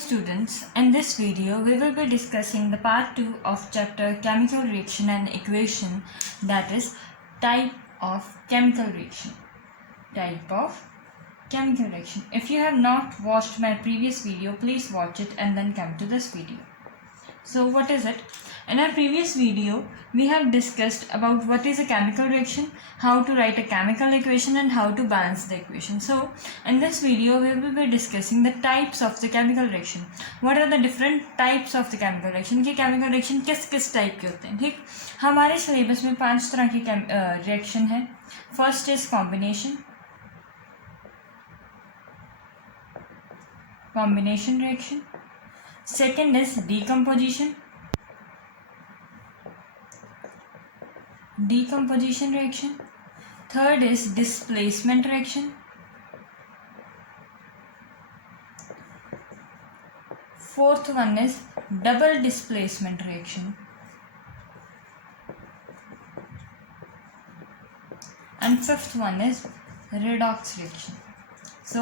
students, in this video we will be discussing the part 2 of chapter chemical reaction and equation, that is type of chemical reaction. If you have not watched my previous video, please watch it and then come to this video. So what is it? In our previous video, we have discussed about what is a chemical reaction, how to write a chemical equation and how to balance the equation. So in this video, we will be discussing the types of the chemical reaction. What are the different types of the chemical reaction? कि chemical reaction किस type के होते हैं. ठीक, हमारे syllabus में 5 तरह के रिएक्शन है. First is combination reaction. Second is decomposition reaction. Third is displacement reaction. Fourth one is double displacement reaction. And fifth one is redox reaction. So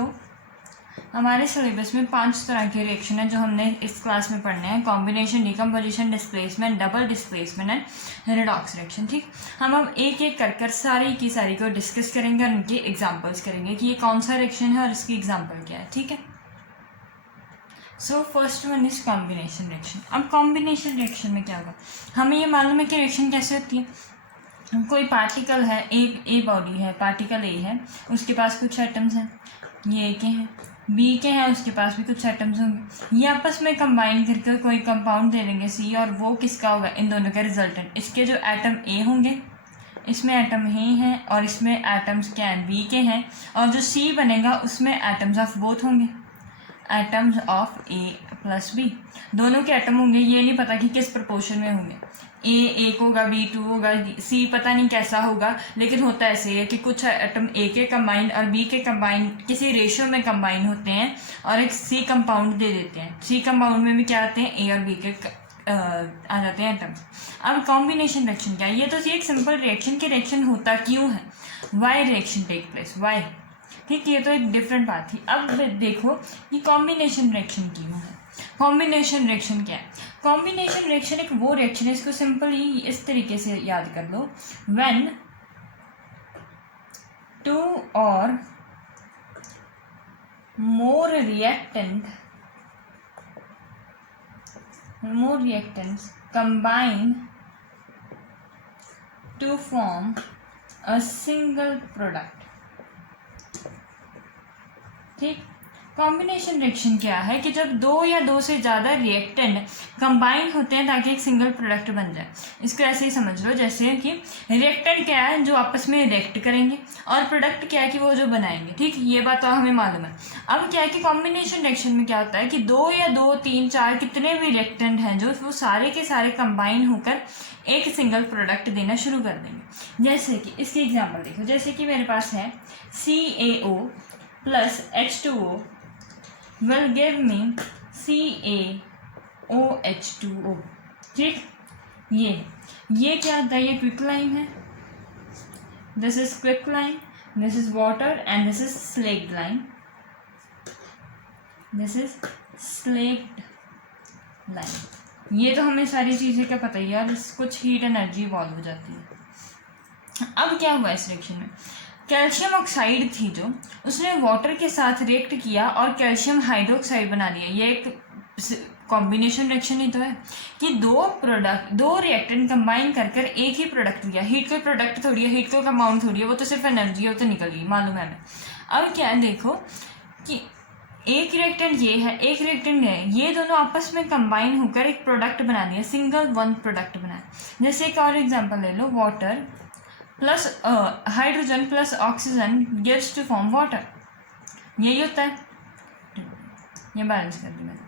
हमारे सिलेबस में 5 तरह के रिएक्शन है जो हमने इस क्लास में पढ़ने हैं. Combination, decomposition, displacement, double displacement and redox reaction. ठीक, हम अब एक एक कर सारी की सारी को डिस्कस करेंगे और उनके एग्जांपल्स करेंगे कि ये कौन सा रिएक्शन है और इसकी एग्जांपल क्या है. ठीक है. So first one is combination reaction. अब कॉम्बिनेशन रिएक्शन में क्या होगा, हमें ये मालूम है कि रिएक्शन कैसे होती है. कोई पार्टिकल है, ए बॉडी है, पार्टिकल ए है, उसके पास कुछ एटम्स हैं, ये ए के हैं, बी के हैं, उसके पास भी कुछ एटम्स होंगे. ये आपस में कंबाइन करके कोई कंपाउंड दे देंगे सी, और वो किसका होगा, इन दोनों का रिजल्टेंट. इसके जो एटम ए होंगे, इसमें एटम ए हैं और इसमें एटम्स क्या हैं, बी के हैं, और जो सी बनेगा उसमें एटम्स ऑफ बोथ होंगे, atoms of A plus B. दोनों के एटम होंगे, ये नहीं पता कि किस प्रपोर्शन में होंगे. ए एक होगा, बी 2 होगा, सी पता नहीं कैसा होगा, लेकिन होता ऐसे है कि कुछ एटम ए के कंबाइन और बी के कंबाइन किसी रेशियो में कंबाइन होते हैं और एक सी कंपाउंड दे देते हैं. सी कंपाउंड में भी क्या आते हैं, ए और बी के आ जाते हैं एटम्स. अब कॉम्बिनेशन रिएक्शन क्या है, ये तो एक सिंपल रिएक्शन के रिएक्शन होता क्यों है, why reaction take place, why. ठीक, ये तो एक डिफरेंट बात थी. अब देखो कि कॉम्बिनेशन रिएक्शन क्यों है. कॉम्बिनेशन रिएक्शन क्या है, कॉम्बिनेशन रिएक्शन एक वो रिएक्शन है, इसको सिंपली इस तरीके से याद कर लो. व्हेन 2 और more reactants combine to form a single product. ठीक, कॉम्बिनेशन रिएक्शन क्या है कि जब 2 या 2 से ज़्यादा रिएक्टेंट कंबाइन होते हैं ताकि एक सिंगल प्रोडक्ट बन जाए. इसको ऐसे ही समझ लो जैसे कि रिएक्टेंट क्या है, जो आपस में रिएक्ट करेंगे, और प्रोडक्ट क्या है कि वो जो बनाएंगे. ठीक, ये बात तो हमें मालूम है. अब क्या है कि कॉम्बिनेशन रिएक्शन में क्या होता है कि 2 या 2, 3, 4 कितने भी रिएक्टेंट हैं जो वो सारे के सारे कंबाइन होकर एक सिंगल प्रोडक्ट देना शुरू कर देंगे. जैसे कि इसकी एग्जाम्पल देखो, जैसे कि मेरे पास है CaO plus H2O will give me CaOH2O. ठीक, ये क्या होता है, ये क्विक लाइन है, this is quick line, this is water and this is slaked line, this is slaked line. ये तो हमें सारी चीज़ें क्या पता ही यार, कुछ हीट एनर्जी इवॉल्व हो जाती है. अब क्या हुआ इस रिएक्शन में, कैल्शियम ऑक्साइड थी जो उसने वाटर के साथ रिएक्ट किया और कैल्शियम हाइड्रोक्साइड बना लिया. ये एक कॉम्बिनेशन रिएक्शन ही तो है कि दो रिएक्टेंट कंबाइन कर एक ही प्रोडक्ट दिया. हीट कोई प्रोडक्ट थोड़ी है, हीट कोई कंपाउंड थोड़ी है, वो तो सिर्फ एनर्जी है, वो तो निकल गई, मालूम है हमें. अब क्या है, देखो कि एक रिएक्टेंट ये है, एक रिएक्टेंट है, ये दोनों आपस में कंबाइन होकर एक प्रोडक्ट बना दिया, सिंगल वन प्रोडक्ट बनाया. जैसे एक और एग्जाम्पल ले लो, water plus hydrogen plus oxygen gives to form water. यही होता है, ये बैलेंस कर दी मैंने.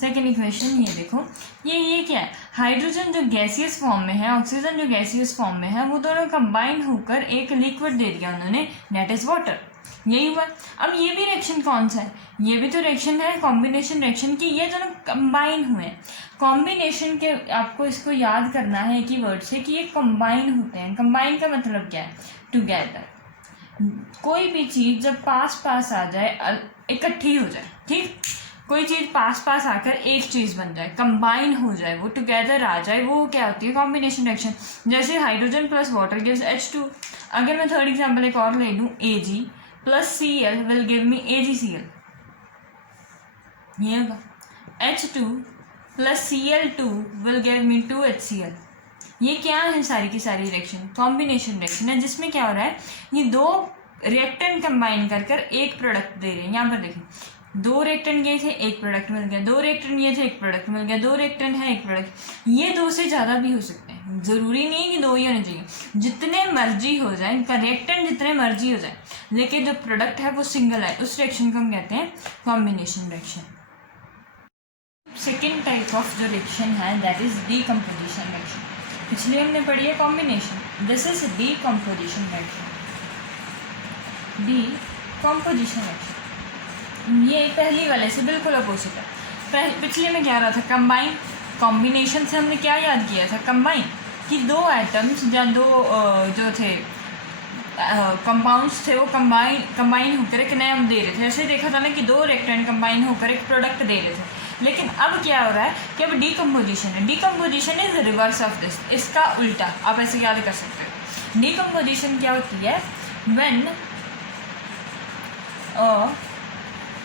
सेकेंड इक्वेशन ये देखो, ये क्या है, हाइड्रोजन जो गैसियस फॉर्म में है, ऑक्सीजन जो गैसियस फॉर्म में है, वो दोनों कंबाइन होकर एक लिक्विड दे दिया उन्होंने, दैट इज वाटर. यही हुआ. अब ये भी रिएक्शन कौन सा है, ये भी तो रिएक्शन है कॉम्बिनेशन रिएक्शन की, ये दोनों कंबाइन हुए. कॉम्बिनेशन के आपको इसको याद करना है एक ही वर्ड से कि ये कंबाइन होते हैं. कंबाइन का मतलब क्या है, टुगेदर. कोई भी चीज़ जब पास पास आ जाए, इकट्ठी हो जाए, ठीक, कोई चीज़ पास पास आकर एक चीज़ बन जाए, कंबाइन हो जाए, वो टुगेदर आ जाए, वो क्या होती है? Combination reaction. जैसे hydrogen plus water gives H2। अगर मैं थर्ड एग्जाम्पल एक और ले लूँ, Ag plus Cl will give me AgCl। ये होगा H2 plus Cl2 will give me 2HCl। ये क्या है? सारी की सारी रिएक्शन कॉम्बिनेशन रिएक्शन है, जिसमें क्या हो रहा है? ये दो रिएक्टेंट कंबाइन कर कर एक प्रोडक्ट दे रहे हैं। यहाँ पर देखिए, दो रिएक्टेंट गए थे, एक प्रोडक्ट मिल गया, दो रिएक्टेंट गए थे, एक प्रोडक्ट मिल गया, दो रिएक्टेंट है, एक प्रोडक्ट। ये दो से ज़्यादा भी हो सकते हैं, ज़रूरी नहीं है कि दो ही होने चाहिए, जितने मर्जी हो जाए, इनका रिएक्टेंट जितने मर्जी हो जाए, लेकिन जो प्रोडक्ट है वो सिंगल है, उस रिएक्शन को हम कहते हैं combination reaction. Second type of जो रिएक्शन है दैट इज डीकम्पोजिशन रिएक्शन। पिछले हमने पढ़ी है combination, this is decomposition reaction. Decomposition reaction ये पहली वाले से बिल्कुल अपोजिट है। पिछले में क्या रहा था? कंबाइन। कॉम्बिनेशन से हमने क्या याद किया था? कंबाइन, कि दो आइटम्स या दो जो थे कंपाउंड्स थे वो कंबाइन होकर एक नया दे रहे थे। ऐसे देखा था ना कि दो रिएक्टेंट कंबाइन होकर एक प्रोडक्ट दे रहे थे। लेकिन अब क्या हो रहा है कि अब डीकम्पोजिशन है। Decomposition is reverse of this, इसका उल्टा आप ऐसे याद कर सकते हो। डीकम्पोजिशन क्या होती है? व्हेन अ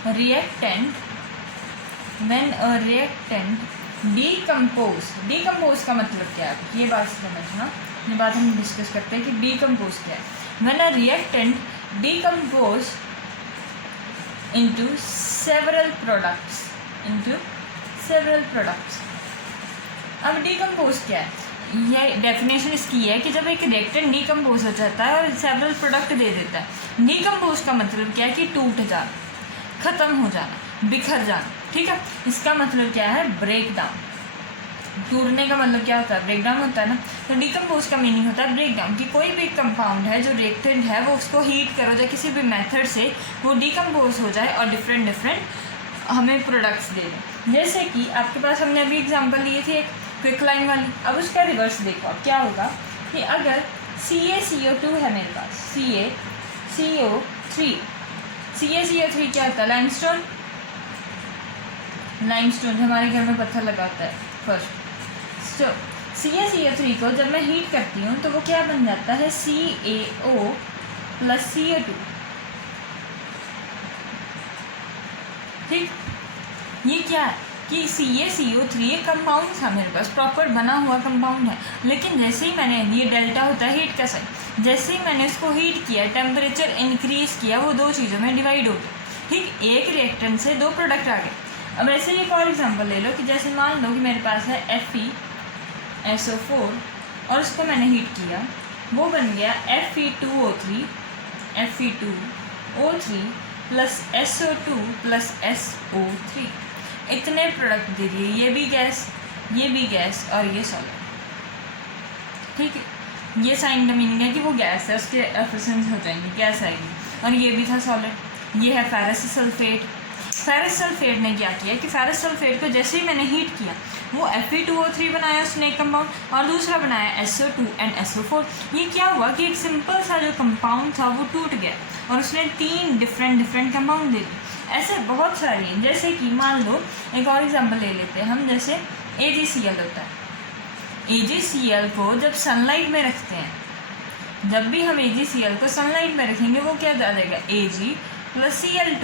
रिएक्टेंट डीकम्पोज का मतलब क्या है? ये बात समझना, ये बात हम डिस्कस करते हैं कि डीकम्पोज क्या है। When a reactant decompose into several products, अब डीकम्पोज क्या है? यह डेफिनेशन इसकी है कि जब एक रिएक्टेंट डीकम्पोज हो जाता है और सेवरल प्रोडक्ट दे देता है। डीकम्पोज का मतलब क्या है? कि टूट जाना, ख़त्म हो जाना, बिखर जाना। ठीक है, इसका मतलब क्या है? Break down. टूटने का मतलब क्या होता है? ब्रेक डाउन होता है ना। तो डीकम्पोज का मीनिंग होता है ब्रेक डाउन, कि कोई भी कंपाउंड है जो रिएक्टेंट है वो उसको हीट करो या किसी भी मेथड से वो डीकम्पोज हो जाए और डिफरेंट हमें प्रोडक्ट्स दे दें। जैसे कि आपके पास हमने अभी एग्जांपल लिए थे एक क्विक लाइन वाली। अब उसका रिवर्स देखो, अब क्या होगा कि अगर CaCO2 है मेरे पास, CaCO3 क्या होता है? लाइमस्टोन हमारे घर में पत्थर लगा होता है फर्स्ट। तो CaCO3 को जब मैं हीट करती हूँ तो वो क्या बन जाता है? CaO plus CO2। ठीक, ये क्या है कि CaCO3 एक कंपाउंड था मेरे पास, प्रॉपर बना हुआ कंपाउंड है। लेकिन जैसे ही मैंने, ये डेल्टा होता है हीट का साइन, जैसे ही मैंने इसको हीट किया, टेम्परेचर इंक्रीज किया, वो दो चीज़ों में डिवाइड हो गया। ठीक, एक रिएक्टेंट से दो प्रोडक्ट आ गए। अब ऐसे एक और एग्जांपल ले लो कि जैसे मान लो कि मेरे पास है FeSO4 और उसको मैंने हीट किया, वो बन गया Fe2O3 plus SO2 plus SO3। इतने प्रोडक्ट दे दिए, ये भी गैस और ये सॉलिड। ठीक है, ये साइन का मीनिंग है कि वो गैस है, उसके एफिशिएंसी हो जाएंगे, गैस आएगी। और ये भी था सॉलिड। ये है फेरस सल्फेट। फेरस सल्फेट ने क्या किया कि फेरस सल्फेट को जैसे ही मैंने हीट किया, वो Fe2O3 बनाया उसने एक कंपाउंड, और दूसरा बनाया SO2 एंड SO4। ये क्या हुआ कि एक सिंपल सा जो कंपाउंड था वो टूट गया और उसने तीन डिफरेंट कंपाउंड दे दिए। ऐसे बहुत सारी हैं। जैसे कि मान लो एक और एग्जांपल ले लेते हैं हम, जैसे AgCl होता है। AgCl को जब सनलाइट में रखते हैं, जब भी हम AgCl को सनलाइट में रखेंगे वो क्या दे देगा? Ag प्लस Cl2,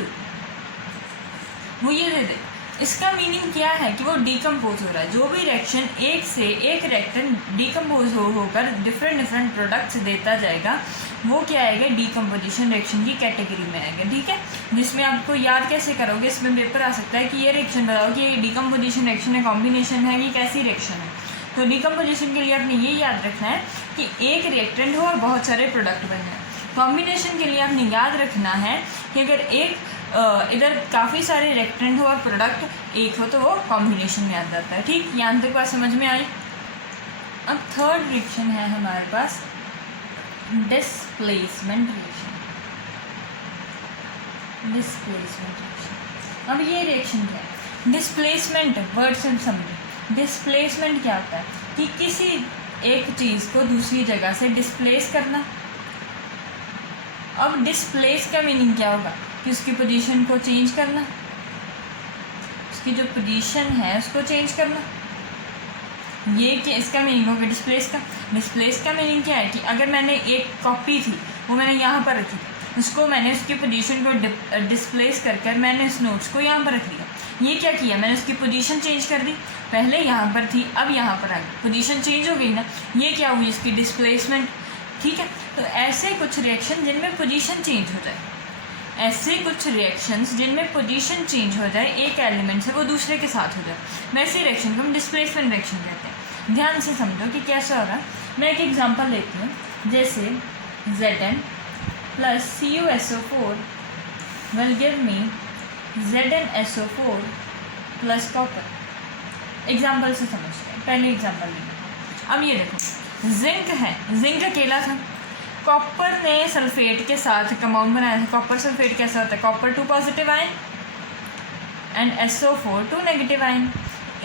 वो ये दे दे। इसका मीनिंग क्या है कि वो डीकम्पोज हो रहा है। जो भी रिएक्शन एक से एक रिएक्टेंट डीकम्पोज होकर डिफरेंट प्रोडक्ट्स देता जाएगा, वो क्या आएगा? डीकम्पोजिशन रिएक्शन की कैटेगरी में आएगा। ठीक है, जिसमें आपको याद कैसे करोगे, इसमें पेपर आ सकता है कि ये रिएक्शन बताओ कि ये डीकम्पोजिशन रिएक्शन है, कॉम्बिनेशन है, कि कैसी रिएक्शन है। तो डीकम्पोजिशन के लिए आपने ये याद रखना है कि एक रिएक्टेंट हो और बहुत सारे प्रोडक्ट बन जाए। कॉम्बिनेशन के लिए आपने याद रखना है कि अगर एक इधर काफ़ी सारे रिएक्टेंट हो और प्रोडक्ट एक हो तो वो कॉम्बिनेशन में आ जाता है। ठीक, यहाँ तक बात समझ में आई। अब थर्ड रिएक्शन है हमारे पास डिस्प्लेसमेंट रिएक्शन। अब ये रिएक्शन क्या है? डिस्प्लेसमेंट वर्ड से समझो। डिस्प्लेसमेंट क्या होता है कि किसी एक चीज़ को दूसरी जगह से डिस्प्लेस करना। अब डिस्प्लेस का मीनिंग क्या होगा कि उसकी पोजीशन को चेंज करना। उसकी जो पोजीशन है उसको चेंज करना। ये कि इसका मीनिंग होगा डिस्प्लेस का। डिस्प्लेस का मीनिंग क्या है कि अगर मैंने एक कॉपी थी वो मैंने यहाँ पर रखी, उसको मैंने उसकी पोजीशन को डिस्प्लेस कर मैंने उस नोट्स को यहाँ पर रख दिया। ये क्या किया, मैंने उसकी पोजीशन चेंज कर दी। पहले यहाँ पर थी, अब यहाँ पर आ गई, पोजीशन चेंज हो गई ना, ये क्या हुई, इसकी डिस्प्लेसमेंट। ठीक है, तो ऐसे कुछ रिएक्शन जिनमें पोजीशन चेंज हो जाए, ऐसे कुछ रिएक्शंस जिनमें पोजीशन चेंज हो जाए एक एलिमेंट से वो दूसरे के साथ हो जाए, वैसे रिएक्शन को हम डिस्प्लेसमेंट रिएक्शन कहते हैं। ध्यान से समझो कि कैसा हो रहा है। मैं एक एग्जांपल लेती हूँ, जैसे Zn plus CuSO4 will give me ZnSO4 plus copper. Example से समझते हैं, पहले एग्जाम्पल लेंगे। अब ये देखो, जिंक है, जिंक अकेला था, कॉपर ने सल्फेट के साथ कंपाउंड बनाया था। कॉपर सल्फेट कैसा होता है, copper 2 positive ion and SO4 2 negative ion.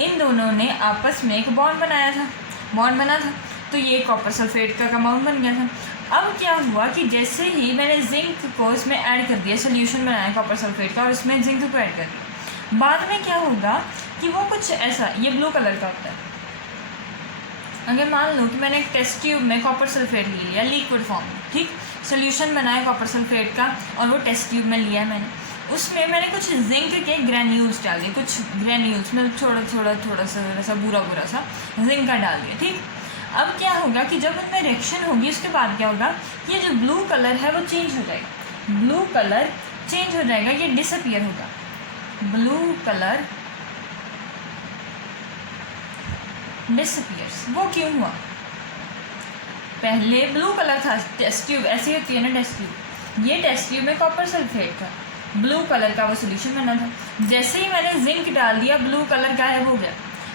इन दोनों ने आपस में एक बॉन्ड बनाया था, बॉन्ड बना था, तो ये कॉपर सल्फेट का कंपाउंड बन गया था। अब क्या हुआ कि जैसे ही मैंने जिंक को इसमें ऐड कर दिया, सोल्यूशन बनाया कॉपर सल्फेट का और इसमें जिंक को ऐड कर दिया, बाद में क्या होगा कि वो कुछ ऐसा, ये ब्लू कलर का होता है। अगर मान लो कि मैंने एक टेस्ट ट्यूब में कॉपर सल्फेट ले लिया लिक्विड फॉर्म में, ठीक, सोल्यूशन बनाया कॉपर सल्फेट का और वो टेस्ट ट्यूब में लिया मैंने, उसमें मैंने कुछ जिंक के ग्रैन्यूल्स डाल दिए, कुछ ग्रैन्यूल्स मतलब थोड़ा सा बुरा सा जिंक का डाल दिया। ठीक, अब क्या होगा कि जब उनमें रिएक्शन होगी उसके बाद क्या होगा, ये जो ब्लू कलर है वो चेंज हो जाएगा, ब्लू कलर चेंज हो जाएगा, ये डिसअपियर होगा, ब्लू कलर डिसअपियर्स। वो क्यों हुआ, पहले ब्लू कलर था, टेस्ट ट्यूब ऐसी होती है ना टेस्ट ट्यूब, ये टेस्ट ट्यूब में कॉपर सल्फेट था, ब्लू कलर का वो सोल्यूशन बना था। जैसे ही मैंने जिंक डाल दिया ब्लू कलर गायब हो गया।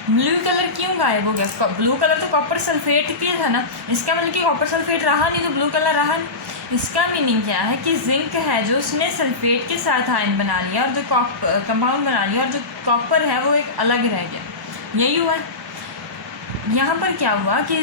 ब्लू कलर क्यों गायब हो गया, ब्लू कलर तो कॉपर सल्फेट के था ना, इसका मतलब कि कॉपर सल्फेट रहा नहीं तो ब्लू कलर रहा नहीं। इसका मीनिंग क्या है कि जिंक है जो उसने सल्फेट के साथ आयन बना लिया और जो कंपाउंड बना लिया और जो कॉपर है वो एक अलग रह गया। यही हुआ यहाँ पर। क्या हुआ कि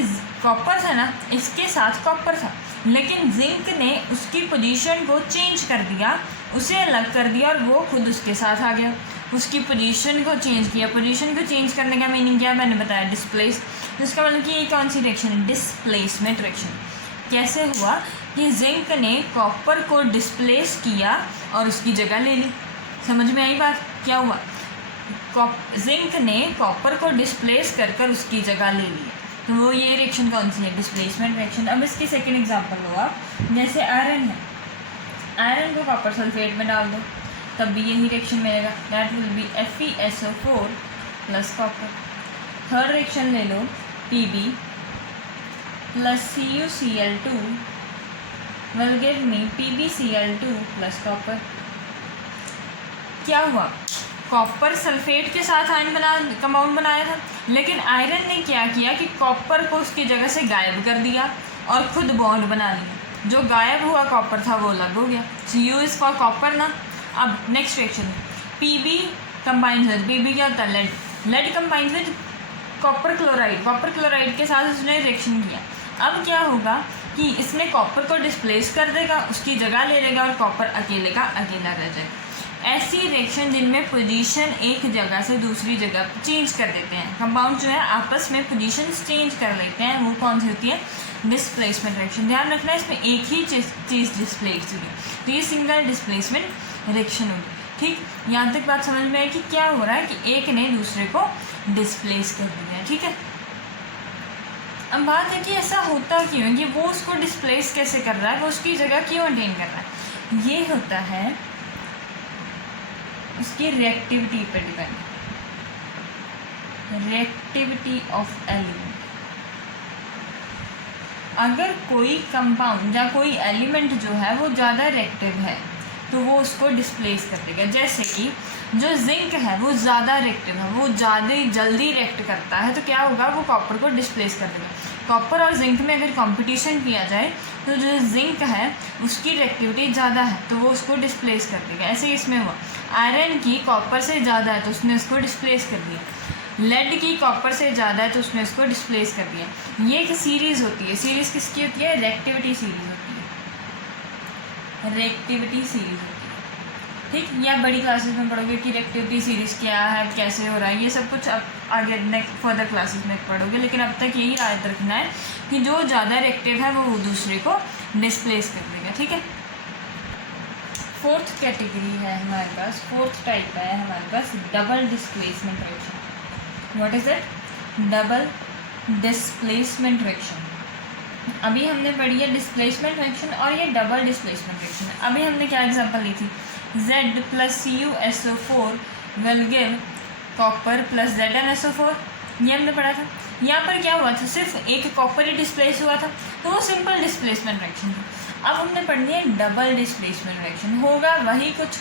कॉपर था ना, इसके साथ कॉपर था, लेकिन जिंक ने उसकी पोजीशन को चेंज कर दिया, उसे अलग कर दिया और वो खुद उसके साथ आ गया, उसकी पोजीशन को चेंज किया। पोजीशन को चेंज करने का मीनिंग क्या मैंने बताया, डिस्प्लेस। तो इसका मतलब कि ये कौन सी रिएक्शन है, डिस्प्लेसमेंट रिएक्शन। कैसे हुआ कि जिंक ने कॉपर को डिस्प्लेस किया और उसकी जगह ले ली। समझ में आई बात, क्या हुआ, जिंक ने कॉपर को डिस्प्लेस कर उसकी जगह ले ली, तो वो ये रिएक्शन कौन सी है, डिस्प्लेसमेंट रिएक्शन। अब इसकी सेकंड एग्जांपल लो आप, जैसे आयरन है, आयरन को कॉपर सल्फेट में डाल दो तब भी यही रिएक्शन मिलेगा, that will be FeSO4 plus copper. Third reaction ले लो, Pb plus CuCl2 will give me PbCl2 plus copper. क्या हुआ, कॉपर सल्फेट के साथ आयन कंपाउंड बनाया था, लेकिन आयरन ने क्या किया कि कॉपर को उसकी जगह से गायब कर दिया और खुद बॉन्ड बना लिया। जो गायब हुआ कॉपर था वो अलग हो गया, U इज फॉर कॉपर ना। अब next reaction, Pb combined with, Pb क्या होता है, lead, lead combined with copper chloride, copper chloride के साथ उसने रिएक्शन किया। अब क्या होगा कि इसने कॉपर को डिस्प्लेस कर देगा, उसकी जगह ले लेगा और कॉपर अकेले का अकेला रह जाएगा। ऐसी रिएक्शन जिनमें पोजीशन एक जगह से दूसरी जगह चेंज कर देते हैं, कंपाउंड जो है आपस में पोजीशन चेंज कर लेते हैं, वो कौन सी होती है, डिस्प्लेसमेंट रिएक्शन। ध्यान रखना है इसमें एक ही चीज़ डिस्प्लेस होगी, तो ये सिंगल डिस्प्लेसमेंट रिएक्शन होगी। ठीक, यहाँ तक बात समझ में आई कि क्या हो रहा है कि एक ने दूसरे को डिस्प्लेस कर दिया है। ठीक है, अब बात है कि ऐसा होता क्यों है कि वो उसको डिस्प्लेस कैसे कर रहा है, वो उसकी जगह क्यों मेंटेन कर रहा है। ये होता है उसकी रिएक्टिविटी पर डिपेंड, रिएक्टिविटी ऑफ एलिमेंट। अगर कोई कंपाउंड या कोई एलिमेंट जो है वो ज़्यादा रिएक्टिव है तो वो उसको डिस्प्लेस कर देगा। जैसे कि जो जिंक है वो ज़्यादा रिएक्टिव है, वो ज़्यादा जल्दी रिएक्ट करता है, तो क्या होगा, वो कॉपर को डिस्प्लेस कर देगा। कॉपर और जिंक में अगर कंपटीशन किया जाए तो जो जिंक है उसकी रिएक्टिविटी ज़्यादा है तो वो उसको डिस्प्लेस कर देगा। ऐसे इसमें हुआ, आयरन की कॉपर से ज़्यादा है तो उसने उसको डिस्प्लेस कर दिया, लेड की कॉपर से ज़्यादा है तो उसने उसको डिस्प्लेस कर दिया। ये एक सीरीज़ होती है, सीरीज़ किसकी होती है, रिएक्टिविटी सीरीज़ होती है, रिएक्टिविटी सीरीज़ होती है। ठीक। या बड़ी क्लासेस में पढ़ोगे कि रिएक्टिविटी सीरीज़ क्या है, कैसे हो रहा है, ये सब कुछ अब आगे नेक्स्ट फर्दर क्लासेस में पढ़ोगे। लेकिन अब तक यही याद रखना है कि जो ज़्यादा रिएक्टिव है वो दूसरे को डिस्प्लेस कर देगा। ठीक है। फोर्थ कैटेगरी है हमारे पास, फोर्थ टाइप है हमारे पास double displacement reaction. What is it? Double displacement reaction. अभी हमने पढ़ी है डिस्प्लेसमेंट रिएक्शन और ये डबल डिस्प्लेसमेंट रिएक्शन है। अभी हमने क्या एग्जांपल ली थी? Z + CuSO4 will give copper + ZnSO4, ये हमने पढ़ा था। यहाँ पर क्या हुआ था? सिर्फ एक कॉपर ही डिस्प्लेस हुआ था, तो वो सिंपल डिस्प्लेसमेंट रिएक्शन था। अब हमने पढ़नी है डबल डिस्प्लेसमेंट रिएक्शन। होगा वही कुछ,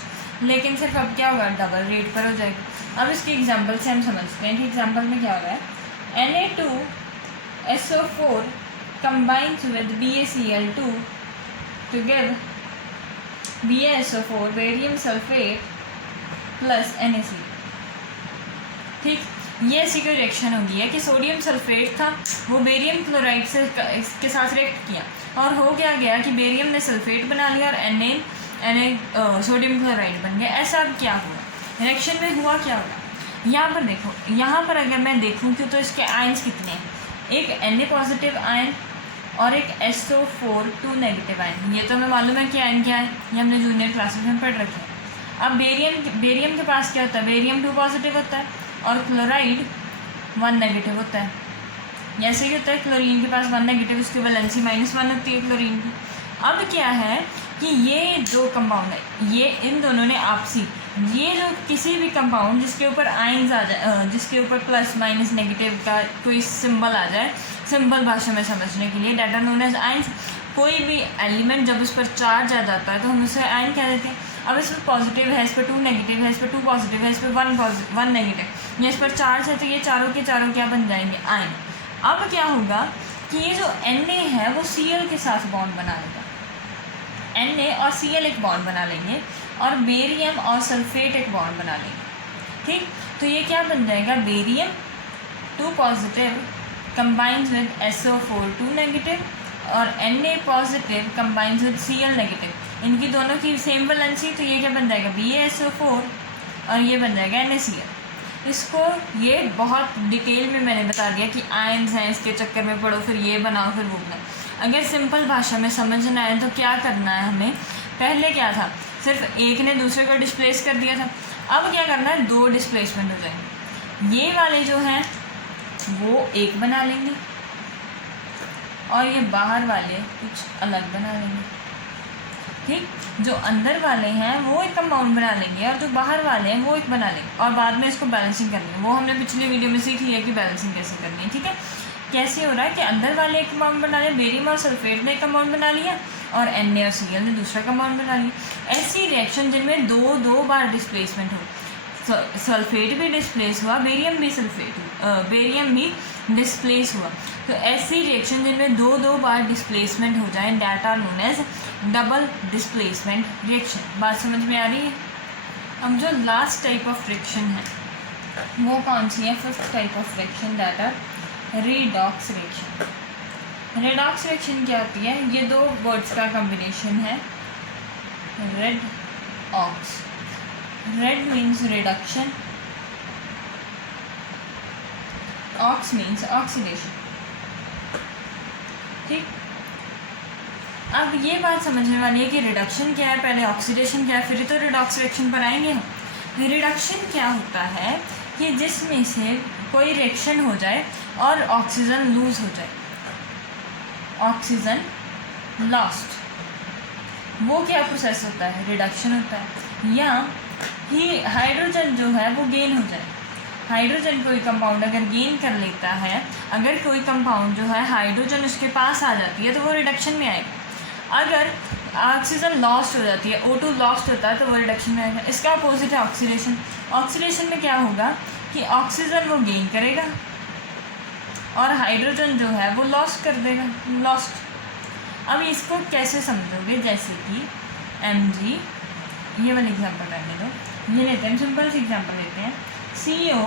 लेकिन सिर्फ अब क्या होगा? डबल रेट पर हो जाएगा। अब इसके एग्जाम्पल से हम समझते हैं कि एग्जाम्पल में क्या हो रहा है। Na2SO4 combines with BaCl2 to give BaSO4 barium sulphate plus NaC। ठीक, ये ऐसी कोई रिएक्शन होगी है कि सोडियम सल्फेट था, वो बेरियम क्लोराइड से इसके साथ रिएक्ट किया और हो क्या गया कि बेरियम ने सल्फेट बना लिया और सोडियम क्लोराइड बन गया। ऐसा अब क्या हुआ रिएक्शन में? हुआ क्या होगा? यहाँ पर देखो, यहाँ पर अगर मैं देखूँ तो इसके आयन्स कितने हैं? एक Na पॉजिटिव आयन और एक SO4 2 नेगेटिव आयन। ये तो हमें मालूम है कि आयन क्या है, ये हमने जूनियर क्लासेस में पढ़ रखे हैं। अब बेरियम के पास क्या होता है? बेरियम 2 पॉजिटिव होता है और क्लोराइड 1 नेगेटिव होता है। जैसे कि होता है क्लोरीन के पास 1 नेगेटिव, उसकी वैलेंसी -1 होती है क्लोरीन की। अब क्या है कि ये जो कंपाउंड है, ये इन दोनों ने आपसी, ये जो किसी भी कंपाउंड जिसके ऊपर आयन्स आ जाए, जिसके ऊपर प्लस माइनस नेगेटिव का कोई सिंबल आ जाए, सिंपल भाषा में समझने के लिए, that are known as ions. कोई भी एलिमेंट जब उस पर चार्ज आ जाता है तो हम उसे आयन कह देते हैं। अब इस पर पॉजिटिव है, इस पर 2 नेगेटिव है, इस पर 2 पॉजिटिव है, इस पर 1 नेगेटिव, या इस पर चार्ज है, तो ये चारों के चारों क्या बन जाएंगे? आयन। अब क्या होगा कि ये जो Na है वो Cl के साथ बॉन्ड बना लेगा, Na और Cl एक बॉन्ड बना लेंगे और बेरियम और सल्फेट एक बॉन्ड बना लेंगे। ठीक, तो ये क्या बन जाएगा? Barium 2 positive combines with SO4 2 negative और Na positive combines with Cl negative. इनकी दोनों की सेम वैलेंसी, तो ये क्या बन जाएगा? BaSO4 और ये बन जाएगा NaCl। इसको ये बहुत डिटेल में मैंने बता दिया कि आयन्स हैं, इसके चक्कर में पढ़ो, फिर ये बनाओ, फिर वो बनाओ। अगर सिंपल भाषा में समझना है तो क्या करना है हमें? पहले क्या था? सिर्फ एक ने दूसरे को डिस्प्लेस कर दिया था। अब क्या करना है? 2 डिस्प्लेसमेंट हो जाएंगे। ये वाले जो हैं वो एक बना लेंगे और ये बाहर वाले कुछ अलग बना लेंगे। ठीक, जो अंदर वाले हैं वो एक कंपाउंड बना लेंगे और जो बाहर वाले हैं वो एक बना लेंगे और बाद में इसको बैलेंसिंग करनी है। वो हमने पिछले वीडियो में सीख लिया कि बैलेंसिंग कैसे करनी है। ठीक है, कैसे हो रहा है कि अंदर वाले एक कंपाउंड बना लिया, बेरियम और सल्फेट ने एक कंपाउंड बना लिया और Na और Cl ने दूसरा कंपाउंड बना लिया। ऐसी रिएक्शन जिनमें दो बार डिस्प्लेसमेंट हो, सल्फेट भी डिस्प्लेस हुआ, बेरियम भी डिस्प्लेस हुआ, तो ऐसी रिएक्शन जिनमें दो बार डिस्प्लेसमेंट हो जाए, that are known as double displacement reaction. बात समझ में आ रही है? अब जो लास्ट टाइप ऑफ रिएक्शन है वो कौन सी है? Fifth type of reaction, that are redox reaction. Redox reaction क्या होती है? ये 2 वर्ड्स का कॉम्बिनेशन है, red ox. Red means reduction, ox means oxidation. ठीक, अब ये बात समझने वाली है कि रिडक्शन क्या है, पहले ऑक्सीडेशन क्या है, फिर तो रिडॉक्स रिएक्शन पर आएंगे हम। रिडक्शन क्या होता है कि जिसमें से कोई रिएक्शन हो जाए और ऑक्सीजन लूज हो जाए, ऑक्सीजन लॉस्ट, वो क्या प्रोसेस होता है? रिडक्शन होता है। या ही हाइड्रोजन जो है वो गेन हो जाए। हाइड्रोजन कोई कंपाउंड अगर गेन कर लेता है, अगर कोई कंपाउंड जो है हाइड्रोजन उसके पास आ जाती है तो वो रिडक्शन में आएगा। अगर ऑक्सीजन लॉस्ट हो जाती है, O2 लॉस्ट होता है, तो वो रिडक्शन में आएगा। इसका अपोजिट है ऑक्सीडेशन। ऑक्सीडेशन में क्या होगा कि ऑक्सीजन वो गेन करेगा और हाइड्रोजन जो है वो लॉस्ट कर देगा, लॉस्ट। अब इसको कैसे समझोगे? जैसे कि Mg, ये वाला एग्जाम्पल रहने दो, ये लेते हैं, सिंपल से एग्जाम्पल लेते हैं। CO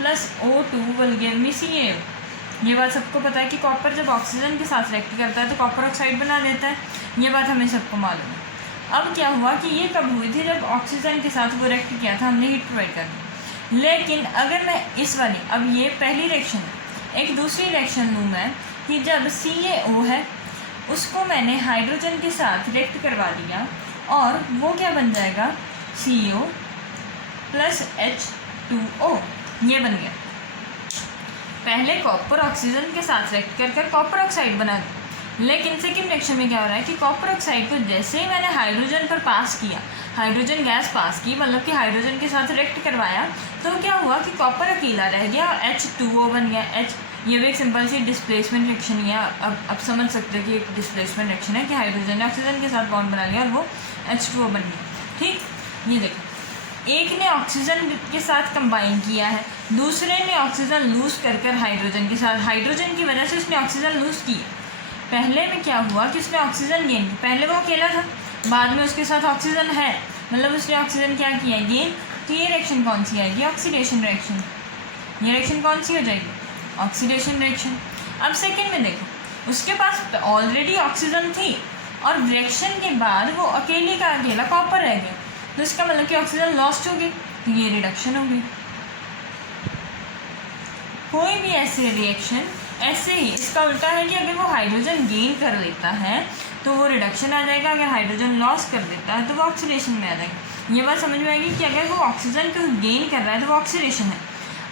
+ O2 will give me CaO। ये बात सबको पता है कि कॉपर जब ऑक्सीजन के साथ रिएक्ट करता है तो कॉपर ऑक्साइड बना देता है, ये बात हमें सबको मालूम है। अब क्या हुआ कि ये कब हुई थी, जब ऑक्सीजन के साथ वो रिएक्ट किया था हमने, हीट प्रोवाइड कर दी। लेकिन अगर मैं इस वाली, अब ये पहली रिएक्शन है, एक दूसरी रिएक्शन लूँ मैं कि जब CaO है उसको मैंने हाइड्रोजन के साथ रिएक्ट करवा दिया और वो क्या बन जाएगा, CO प्लस H2O, ये बन गया। पहले कॉपर ऑक्सीजन के साथ रिएक्ट कर कर कॉपर ऑक्साइड बना दिया। लेकिन सेकेंड रिएक्शन में क्या हो रहा है कि कॉपर ऑक्साइड को जैसे ही मैंने हाइड्रोजन पर पास किया, हाइड्रोजन गैस पास की, मतलब कि हाइड्रोजन के साथ रिएक्ट करवाया, तो क्या हुआ कि कॉपर अकेला रह गया, H2O बन गया। ये भी एक सिंपल सी डिस्प्लेसमेंट रिएक्शन है। अब समझ सकते हैं कि एक डिस्प्लेसमेंट रिएक्शन है कि हाइड्रोजन ने ऑक्सीजन के साथ बॉन्ड बना लिया और वो H2O बन गया। ठीक, ये देखो, एक ने ऑक्सीजन के साथ कंबाइन किया है, दूसरे ने ऑक्सीजन लूज़ कर कर हाइड्रोजन के साथ, हाइड्रोजन की वजह से उसने ऑक्सीजन लूज़ की। पहले में क्या हुआ कि उसने ऑक्सीजन गेन, पहले वो अकेला था, बाद में उसके साथ ऑक्सीजन है, मतलब उसने ऑक्सीजन क्या किया, गेन। तो ये रिएक्शन कौन सी आएगी, ऑक्सीडेशन रिएक्शन। ये रिएक्शन कौन सी हो जाएगी, ऑक्सीडेशन रिएक्शन। अब सेकेंड में देखो, उसके पास ऑलरेडी ऑक्सीजन थी और रिएक्शन के बाद वो अकेले का अकेला कॉपर रह गया, तो इसका मतलब कि ऑक्सीजन लॉस्ट हो गई, तो ये रिडक्शन हो गई। कोई भी ऐसे रिएक्शन ऐसे ही, इसका उल्टा है कि अगर वो हाइड्रोजन गेन कर लेता है तो वो रिडक्शन आ जाएगा, अगर हाइड्रोजन लॉस कर देता है तो वो ऑक्सीडेशन में आ जाएगा। ये बात समझ में आएगी कि अगर वो ऑक्सीजन को गेन कर रहा है तो वो ऑक्सीडेशन है,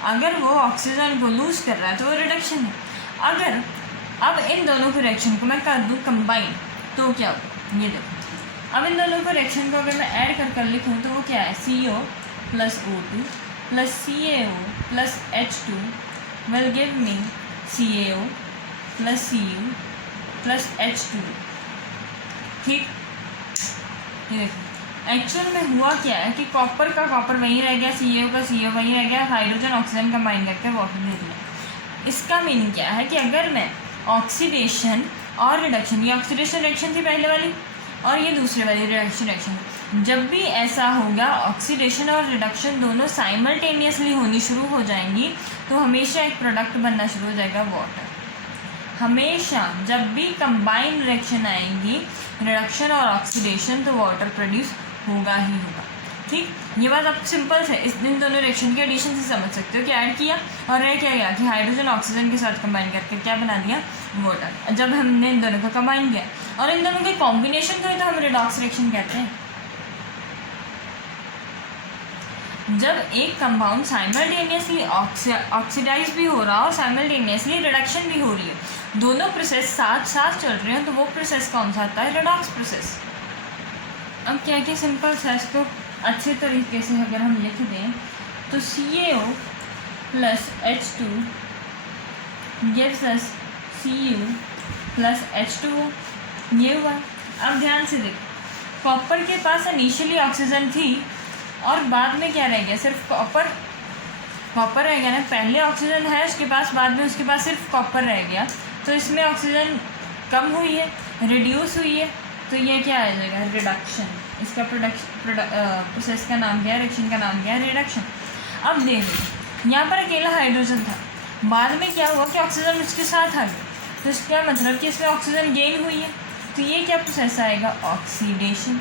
अगर वो ऑक्सीजन को लूज कर रहा है तो वो रिडक्शन है। अगर अब इन दोनों के रिएक्शन को मैं कर दूँ कंबाइन तो क्या होगा, ये देखो, अब इन दोनों को रिएक्शन को अगर मैं ऐड कर कर लिखूँ तो वो क्या है, CO plus O2 plus CaO plus H2 will give me CaO plus Cu plus H2। ठीक, ये देखो, एक्चुअल में हुआ क्या है कि कॉपर का कॉपर वहीं रह गया, CaO का CO वहीं रह गया, हाइड्रोजन ऑक्सीजन कंबाइन करके वाटर दे दिया। इसका मीनिंग क्या है कि अगर मैं ऑक्सीडेशन और रिडक्शन, ये ऑक्सीडेशन रिएक्शन थी पहले वाली और ये दूसरे वाली रिडक्शन रिएक्शन, जब भी ऐसा होगा ऑक्सीडेशन और रिडक्शन दोनों साइमल्टेनियसली होनी शुरू हो जाएंगी तो हमेशा एक प्रोडक्ट बनना शुरू हो जाएगा, वाटर। हमेशा जब भी कंबाइंड रिएक्शन आएंगी, रिडक्शन और ऑक्सीडेशन, तो वाटर प्रोड्यूस होगा ही होगा। ठीक, ये बात आप सिंपल है, इस इन दोनों रिएक्शन के एडिशन से समझ सकते हो कि ऐड किया और रह क्या गया कि हाइड्रोजन ऑक्सीजन के साथ कंबाइन करके क्या बना दिया, वाटर। जब हमने इन दोनों को कंबाइन किया और इन दोनों के कॉम्बिनेशन को ही तो हम रिडॉक्स रिएक्शन कहते हैं। जब एक कंपाउंड साइमल्टेनियसली ऑक्सीडाइज भी हो रहा हो और साइमल्टेनियसली रिडक्शन भी हो रही है, दोनों प्रोसेस साथ साथ चल रहे हैं, तो वो प्रोसेस कौन सा आता है, रिडॉक्स प्रोसेस। अब क्या क्या सिंपल सा इसको अच्छे तरीके से अगर हम लिख दें तो CaO plus H2 gives us Cu plus H2O, ये हुआ। अब ध्यान से देखो, कॉपर के पास इनिशियली ऑक्सीजन थी और बाद में क्या रह गया, सिर्फ कॉपर रह गया ना, पहले ऑक्सीजन है उसके पास, बाद में उसके पास सिर्फ कॉपर रह गया, तो इसमें ऑक्सीजन कम हुई है, रिड्यूस हुई है, तो ये क्या आ जाएगा, रिडक्शन। इसका प्रोसेस का नाम क्या है, रिएक्शन का नाम क्या है, रिडक्शन। अब देखो, यहाँ पर अकेला हाइड्रोजन था, बाद में क्या हुआ कि ऑक्सीजन उसके साथ आ गया, तो इसका मतलब कि इसमें ऑक्सीजन गेन हुई है, तो ये क्या प्रोसेस आएगा, ऑक्सीडेशन।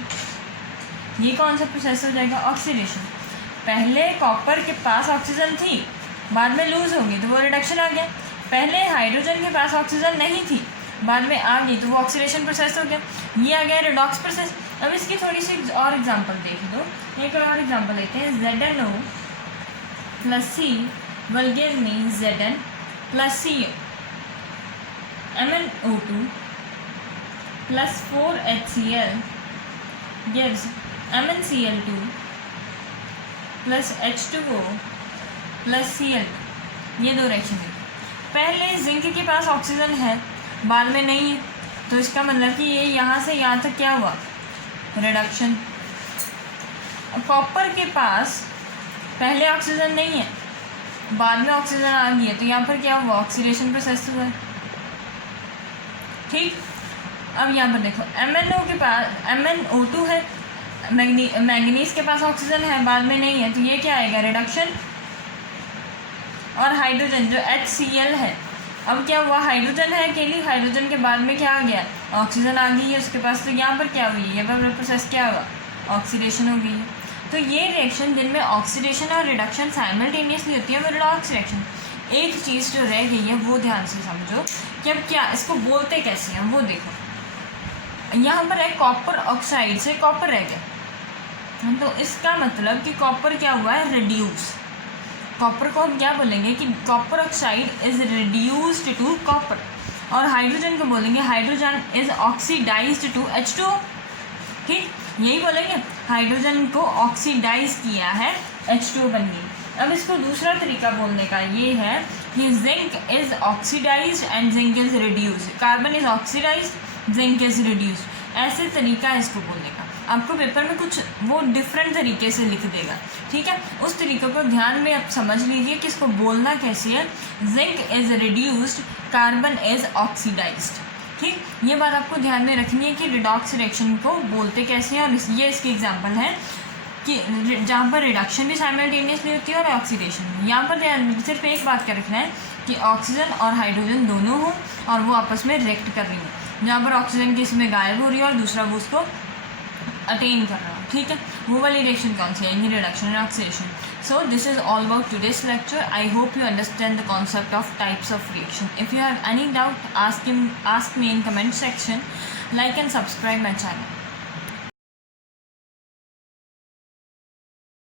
ये कौन सा प्रोसेस हो जाएगा, ऑक्सीडेशन। पहले कॉपर के पास ऑक्सीजन थी, बाद में लूज हो गई तो वो रिडक्शन आ गया। पहले हाइड्रोजन के पास ऑक्सीजन नहीं थी, बाद में आ गई तो वो ऑक्सीडेशन प्रोसेस हो गया, ये आ गया रिडॉक्स प्रोसेस। अब इसकी थोड़ी सी और एग्जांपल देख लो, एक और एग्जांपल लेते हैं, ZnO plus C will give me Zn plus CO, MnO2 plus 4HCl gives MnCl2 plus H2O plus Cl2। ये दो रिएक्शन है, पहले जिंक के पास ऑक्सीजन है, बाद में नहीं है, तो इसका मतलब कि ये यहाँ से यहाँ तक क्या हुआ, रिडक्शन। कॉपर के पास पहले ऑक्सीजन नहीं है, बाद में ऑक्सीजन आ गई है, तो यहाँ पर क्या हुआ, ऑक्सीडेशन प्रोसेस हुआ है। ठीक, अब यहाँ पर देखो, MnO के पास MnO2 है, मैंगनीज के पास ऑक्सीजन है, बाद में नहीं है, तो ये क्या आएगा, रिडक्शन। और हाइड्रोजन जो HCl है, अब क्या हुआ, हाइड्रोजन है अकेली, हाइड्रोजन के बाद में क्या आ गया, ऑक्सीजन आ गई है उसके पास, तो यहाँ पर क्या हुई है, यहाँ पर प्रोसेस क्या हुआ, ऑक्सीडेशन हो गई है। तो ये रिएक्शन जिनमें ऑक्सीडेशन और रिडक्शन साइमल्टेनियसली होती है वो रिडॉक्स रिएक्शन। एक चीज़ जो रह गई है वो ध्यान से समझो कि अब क्या इसको बोलते कैसे हैं वो देखो। यहाँ पर है कॉपर ऑक्साइड से कॉपर रह गया, तो इसका मतलब कि कॉपर क्या हुआ है, रिड्यूस। कॉपर को हम क्या बोलेंगे कि copper oxide is reduced to copper, और हाइड्रोजन को बोलेंगे hydrogen is oxidised to H2O। ठीक, यही बोलेंगे, हाइड्रोजन को ऑक्सीडाइज किया है, H2O बन गई। अब इसको दूसरा तरीका बोलने का ये है कि zinc is oxidised and zinc is reduced, carbon is oxidised, zinc is reduced. ऐसे तरीका है इसको बोलने का। आपको पेपर में कुछ वो डिफरेंट तरीके से लिख देगा, ठीक है, उस तरीके को ध्यान में आप समझ लीजिए कि इसको बोलना कैसे है, zinc is reduced, carbon is oxidised. ठीक, ये बात आपको ध्यान में रखनी है कि रिडॉक्स रिएक्शन को बोलते कैसे हैं, और ये इसके एग्जांपल है कि जहाँ पर रिडक्शन भी साइमल्टेनियसली होती है और ऑक्सीडेशन भी। यहाँ पर सिर्फ एक बात का रखना है कि ऑक्सीजन और हाइड्रोजन दोनों हो और वो आपस में रिएक्ट कर रही हो, जहाँ पर ऑक्सीजन किसी में गायब हो रही है और दूसरा वो उसको अटेन कर रहा हो। ठीक है, वो वाली रिएक्शन कौन सी है, reduction and oxidation. So this is all about today's lecture. I hope you understand the concept of types of reaction. If you have any doubt, ask me in comment section. Like and subscribe my channel.